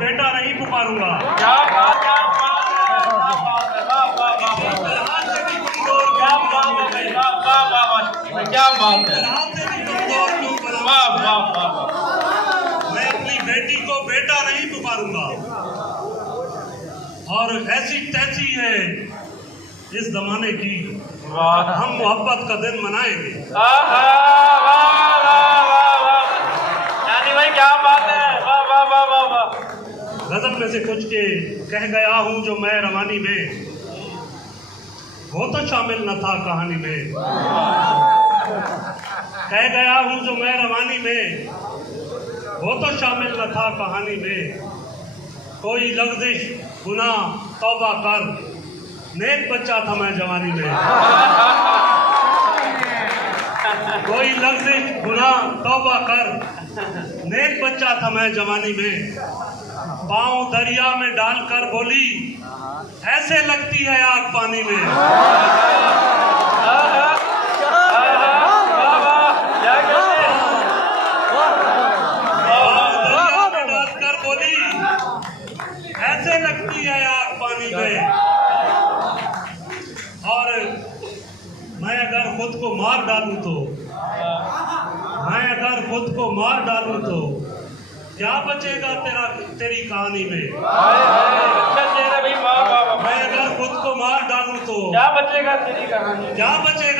बेटा नहीं पुकारूंगा। क्या बात है, क्या बात है, वाह वाह वाह। मैं अपनी बेटी को बेटा नहीं पुकारूंगा और ऐसी तैसी है इस जमाने की, हम मोहब्बत का दिन मनाएंगे। यानी भाई क्या बात है, वाह वाह वाह वाह वाह। गजल में से कुछ के कह गया हूं जो मैं रवानी में, वो तो शामिल न था कहानी में। कह गया हूं जो मैं रवानी में, वो तो शामिल न था कहानी में। कोई लफ्ज़िश गुनाह तौबा कर, नेक बच्चा था मैं जवानी में। कोई लफ्ज़िश गुनाह तौबा कर, नेक बच्चा था मैं जवानी में। पाँव दरिया में डालकर बोली, ऐसे लगती है आग पानी में। ऐसे लगती है आग पानी में। और मैं अगर खुद को मार डालूं तो, मैं अगर खुद को मार डालूं तो क्या बचेगा तेरी कहानी में। मैं अगर खुद को मार डालूं तो क्या बचेगा तेरी कहानी, क्या बचेगा।